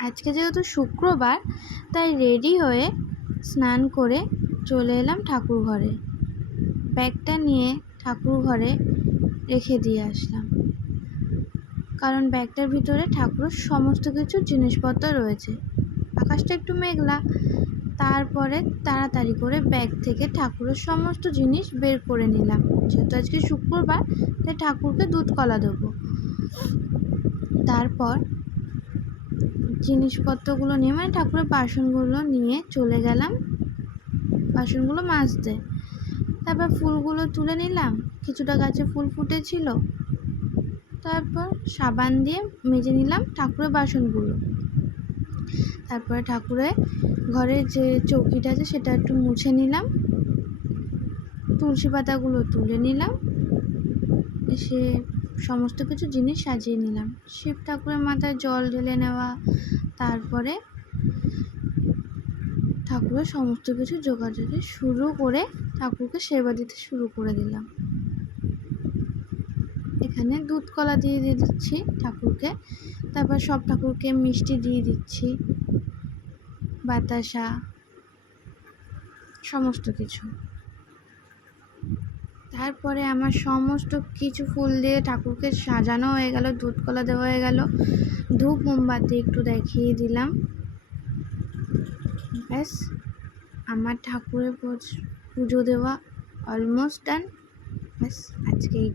আজকে যেহেতু শুক্রবার, তাই রেডি হয়ে স্নান করে চলে এলাম ঠাকুর ঘরে। ব্যাগটা নিয়ে ঠাকুর ঘরে রেখে দিয়ে আসলাম। কারণ ব্যাগটার ভিতরে ঠাকুরের সমস্ত কিছু জিনিসপত্র রয়েছে। আকাশটা একটু মেঘলা। তারপরে তাড়াতাড়ি করে ব্যাগ থেকে ঠাকুরের সমস্ত জিনিস বের করে নিলাম। যেহেতু আজকে শুক্রবার, তাই ঠাকুরকে দুধ কলা দেবো। তারপর জিনিসপত্রগুলো নিয়ে মানে ঠাকুরের বাসনগুলো নিয়ে চলে গেলাম। বাসনগুলো মাজতে। তারপর ফুলগুলো তুলে নিলাম। কিছুটা গাছে ফুল ফুটেছিল। তারপর সাবান দিয়ে মেজে নিলাম ঠাকুরের বাসনগুলো। তারপরে ঠাকুরের ঘরের যে চৌকিটা আছে সেটা একটু মুছে নিলাম। তুলসী পাতাগুলো তুলে নিলাম। এসে সমস্ত কিছু জিনিস সাজিয়ে নিলাম। শিব ঠাকুরের মাথায় জল ঢেলে নেওয়া, তারপরে ঠাকুরের সমস্ত কিছু জোগাড় শুরু করে ঠাকুরকে সেবা দিতে শুরু করে দিলাম। এখানে দুধ কলা দিয়ে দিয়ে দিচ্ছি ঠাকুরকে, তারপর সব ঠাকুরকে মিষ্টি দিয়ে দিচ্ছি, বাতাসা, সমস্ত কিছু। তারপরে আমার সমস্ত কিছু ফুল দিয়ে ঠাকুরকে সাজানো হয়ে গেল দুধ কলা দেওয়া হয়ে গেল। ধূপ, মোমবাতি একটু দেখিয়ে দিলাম। ব্যাস, আমার ঠাকুরের পুজো দেওয়া অলমোস্ট ডান ব্যাস, আজকে এই